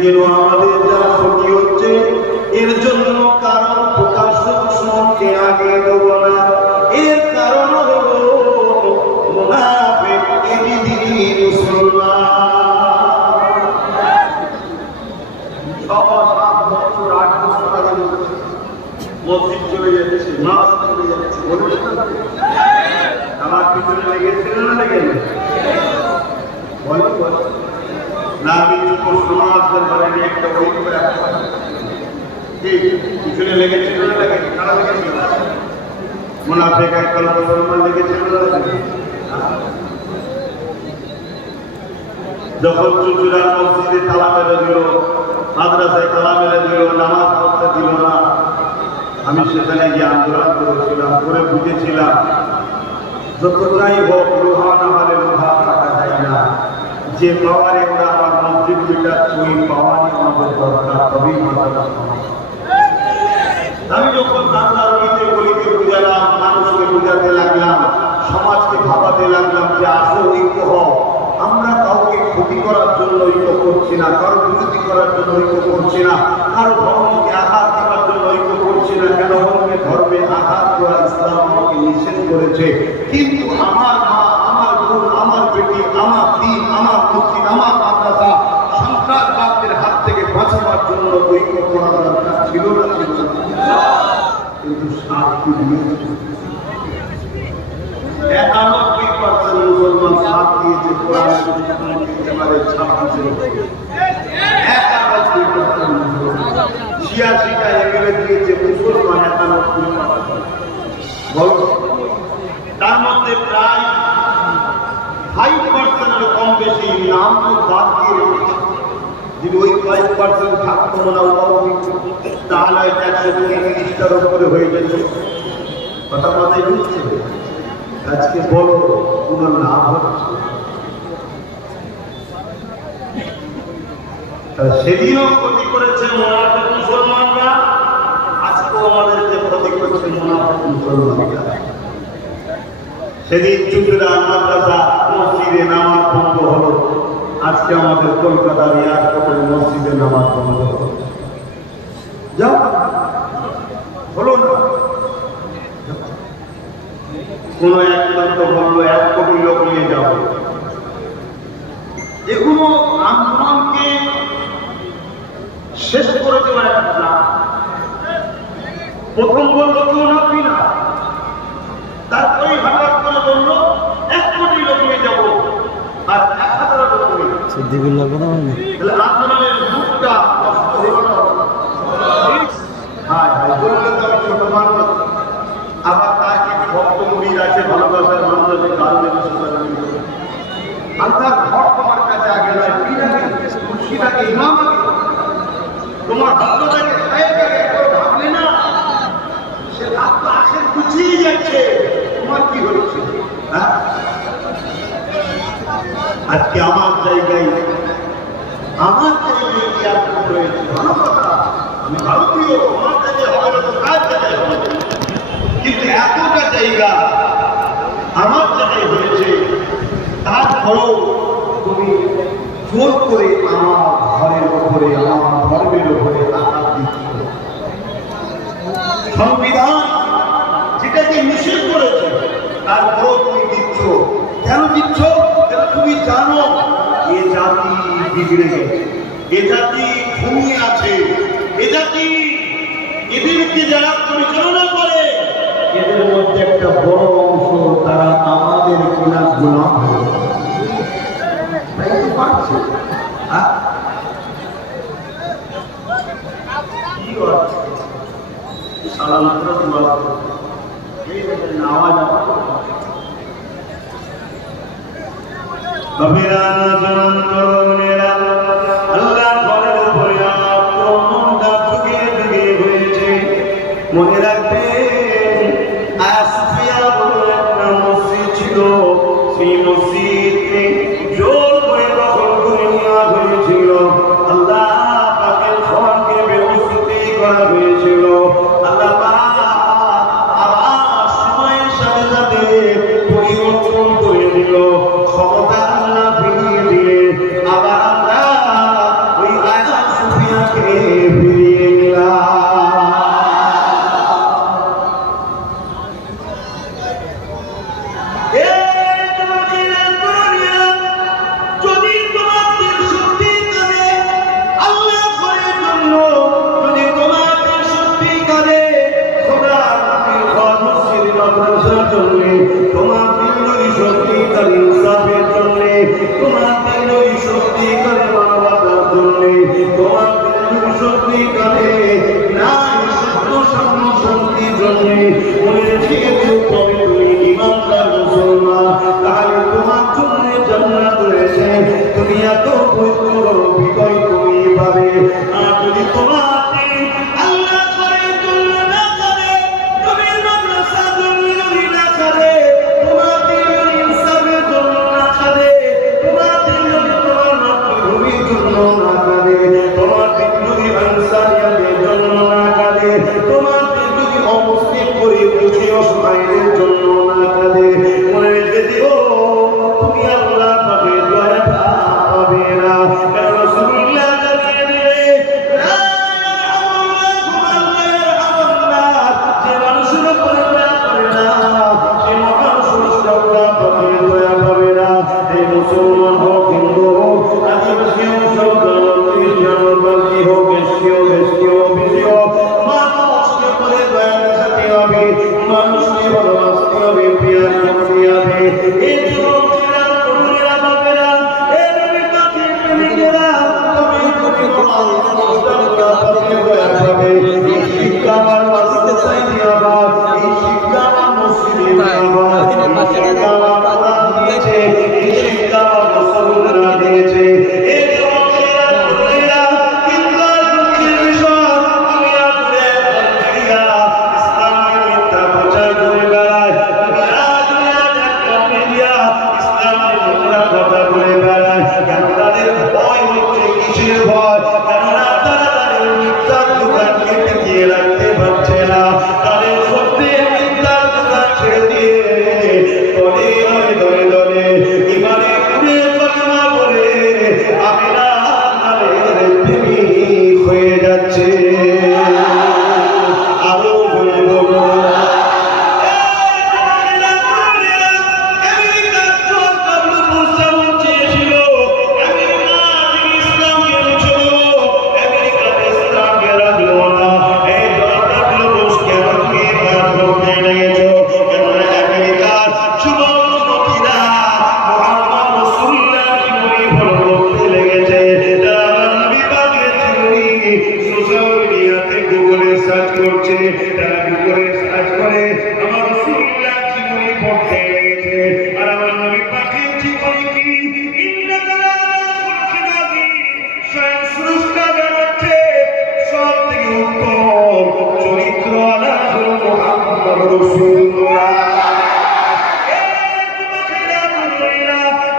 দিন আমাদের যা ক্ষতি হচ্ছে এর জন্য কারণ প্রকাশ্য দুশমনকে আগে দেব না, এর কারণ হলো মুনাফিক ইহুদি মুসলমান। মসজিদ চলে যাচ্ছে, নামাজ চলে যাচ্ছে, আমার পিছনে লেগেছিল না লেগে না সমাজ দরবারে একটা পিছনে লেগেছিল না লেগে কারা লেগেছিল? মুনাফিক একদল মুসলমান লেগেছিল না লেগে? যখন চুচুরা মসজিদে তালা মেরে দিল, মাদ্রাসায় তালা মেরে দিল, নামাজ পড়তে দিল না, আমি সেখানে গিয়ে আন্দোলন করেছিলাম, করে বুঝেছিলাম যতটাই হোক লোহা না হলে লোহা কাটা যায় না, যে পাওয়ারে ওরা আমার মসজিদ মিটার ওই পাওয়ারই আমাদের দরকার, তবেই মাদ্রাসা। আমি যখন বাংলার গলিতে গলিতে বুঝালাম, মানুষকে বুঝাতে লাগলাম, সমাজকে ভাবাতে লাগলাম যে আসো ঐক্য হও, আমরা কাউকে ক্ষতি করার জন্য ঐক্য করছি না, কারো বিরোধী করার জন্য ঐক্য করছি না, কারো ধর্মকে আঘাত দেওয়ার জন্য ঐক্য করছি না। কেন ধর্মে ধর্মে আঘাত করা ইসলাম আমাকে নিষেধ করেছে, কিন্তু আমার মা, আমার বোন, আমার বেটি, আমার দিন, আমার মসজিদ, আমার মাদ্রাসা সন্ত্রাসবাদের হাত থেকে বাঁচাবার জন্য ঐক্য করা দরকার ছিল না, ছিল না, কিন্তু সাথী দিয়েছে। 91% মুসলমান সাথ দিয়েছে, কোরআন একেবারে 26%। 86টা এমএলএ দিয়েছে মুসলমান, 91%। বলো, তার মধ্যে প্রায় 5% কম বেশি নাম তো বাদ দিয়ে রেখেছে। যদি ওই 5% থাকতো না, তাহলে 130টার উপরে হয়ে যেত। কথা মাথায় ঢুকছে? আজকে বলো কোনো লাভ হচ্ছে? সেদিনও ক্ষতি করেছে মুনাফিক মুসলমানরা, আজকেও আমাদেরকে ক্ষতি করছে মুনাফিক মুসলমানরা। সেদিন চুচুড়া মাদ্রাসা মসজিদে নামাজ বন্ধ হলো, আজকে আমাদের কলকাতার এয়ারপোর্টের মসজিদে নামাজ বন্ধ হলো। যাও, হলো না। কোন একজন তো বললো 1 কোটি লোক নিয়ে যাবো। এগুলো আন্দোলনকে শেষ করে দেওয়ার একটা, প্রথম বললো কেউ নাবি না, তারপরে হঠাৎ করে বললো 1 কোটি লোক নিয়ে যাবো, আর 1000 লোক নিয়ে আন্দোলনের রূপটা নষ্ট হলো না। হ্যাঁ, বললে তো আমি ছোট মানুষ, আবার তার কিছু ভক্ত মুড়ির আছে, ভালোবাসার মানুষ আছে, গাল দেবে সোশ্যাল মিডিয়া। আল্লাহর ঘর তোমার কাছে আগে নয়, পীর আগে, মুর্শিদ আগে, ইমাম আগে, তোমার ভক্তটাকে সাহেব আগে একবার ভাবলে না, সে রাত তো আখের গুছিয়ে যাচ্ছে, তোমার কি হচ্ছে? হ্যাঁ, আজকে আমার জায়গায় এয়ারপোর্ট রয়েছে, ভালো কথা, আমি ভারতীয়, আমার কাছে হবে না তো কার জায়গায় হবে? কিন্তু এতটা জায়গা আমার জায়গায় হয়েছে, তারপরেও তুমি জোর করে আমার ঘরের উপরে, আমার ধর্মের উপরে আঘাত দিচ্ছ। সংবিধান যেটাকে নিষেধ করেছে, তারপরেও তুমি দিচ্ছ। কেন দিচ্ছ? তুমি জানো এ জাতি বিগড়ে গেছে, এ জাতি ঘুমিয়ে আছে, এ জাতি, এদেরকে যারা পরিচালনা করে, এদের মধ্যে একটা বড় অংশ তারা আমাদের কিনা গোলাম হয়ে পারছে। মনে রাখবেন, আসফিয়া বলে একটা মসজিদ ছিল, সেই মসজিদকে জোর করে দখল করে নেওয়া হয়েছিল। আল্লাহ পাকের ফরকে বেউসুতি করা হয়েছিল। আল্লাহ পাক আবার সময়ের সাথে সাথে পরিবর্তন করে দিল, ক্ষমতা আল্লাহ ফিরিয়ে দিলে আবার আমরা ওই আয়াত দিও, তুমি আল্লাহ পাকের দয়া পাবে না। কারণ রাসূলুল্লাহ জানিয়ে দিলে যে মানুষের উপরে দয়া করে না, সে মানুষ আল্লাহ পাকের দয়া পাবে না। এই মুসলমান হোক, হিন্দু হোক, আদিবাসী হোক, সর্দারী জনজাতি হোক, এশীয় দেশীয় বিদেশীয়, মানুষকে করে দয়া দেখাতে হবে, মানুষকে ভালোবাসতে হবে, প্রিয়ার করতে হবে। এই যুবকেরা, তরুণেরা, বাবেরা, এই নবী পাকের প্রেমিকেরা, তুমি আল্লাহ পাকের দয়া পাবে। এই শিক্ষা আমার মাদ্রাসায় দিয়াবা, এই শিক্ষা আমার মসজিদে দিয়াবা, এই শিক্ষা আমার কোরআন দিয়েছে, এই শিক্ষা আমার রাসূলুল্লাহ দিয়েছে। এই যুবকেরা, তরুণেরা, ইসলাম দুঃখের বিষয়, দুনিয়া ঘুরে ঘুরিয়া ইসলামের মিথ্যা প্রচার করে বেড়ায়, দুনিয়া একটা মিডিয়া ইসলামের মিথ্যা কথা বলে বেড়ায়। কেন তাদের ভয় হচ্ছে? কিসের ভয়? কেননা তারা তাদের মিথ্যার দোকানকে টিকিয়ে রাখতে পারছে না। তাদের সত্যের মিথ্যার দোকান ছেড়ে দিয়ে দলে দলে দলে ইমানে ঘুরে কলিমা বলে আমিনার নামের প্রেমিক হয়ে যাচ্ছে। আরো জোরে বলো। আমেরিকার জন কাবুল প্রস্তাবন চেয়েছিল, আমেরিকা ইসলামকে মুছল, আমেরিকা ইসলামকে রাখলো না। এই জনতাগুলো বুঝ কেন তুমি কাজ করতে লেগেছো? কেননা আমেরিকার যুবক-যুবতীরা মুহাম্মদ রাসূলুল্লাহ জীবনী ফলো করতে লেগেছে। তারা আমার নবী পাকের জীবনী সোশ্যাল মিডিয়াতে গুগলে সার্চ করছে, তারা গুগলে সার্চ করে আমার রাসূলুল্লাহ জীবনী পড়তে লেগেছে। আর আমার নবী পাকের জীবনী কি ইন্নাকা লা খুলুকিন আযীম, স্বয়ং স্রষ্টা জানাচ্ছে সব থেকে উত্তম চরিত্র আলা হলো মুহাম্মদ রাসূলুল্লাহ।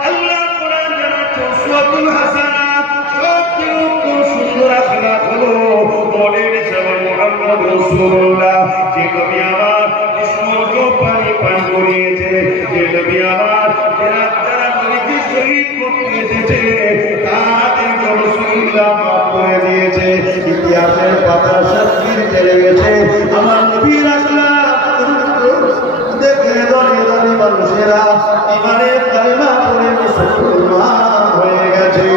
আল্লাহ কোরআন জানাচ্ছে উসওয়াতুল হাসানা, সবচেয়ে উত্তম সুন্দর আখলাক হলো মডেল হিসেবে মুহাম্মদ রাসূলুল্লাহ। যে নবী আমার বিস্মর্গ পানি পান করিয়েছে, যে নবী আমার যারা নবীকে শহীদ করতে এসেছে তাদেরকে রাসূলুল্লাহ মাফ করে দিয়েছে। ইতিহাসের পাতা সাক্ষী চলে গেছে আমার নবীর আখলাক দেখে দলে দলে মানুষেরা ইমানের কালিমা পড়ে মুসলমান হয়ে গেছে।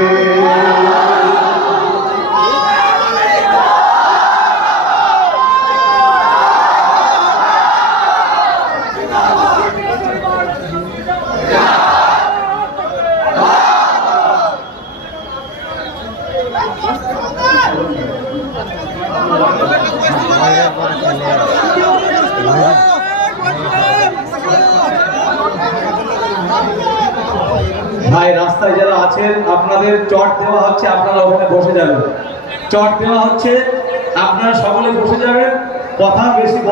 ভাই, রাস্তায় যারা আছেন আপনাদের চট দেওয়া হচ্ছে, আপনারা ওখানে বসে যাবেন। চট দেওয়া হচ্ছে, আপনারা সকলে বসে যাবেন, কথা বেশি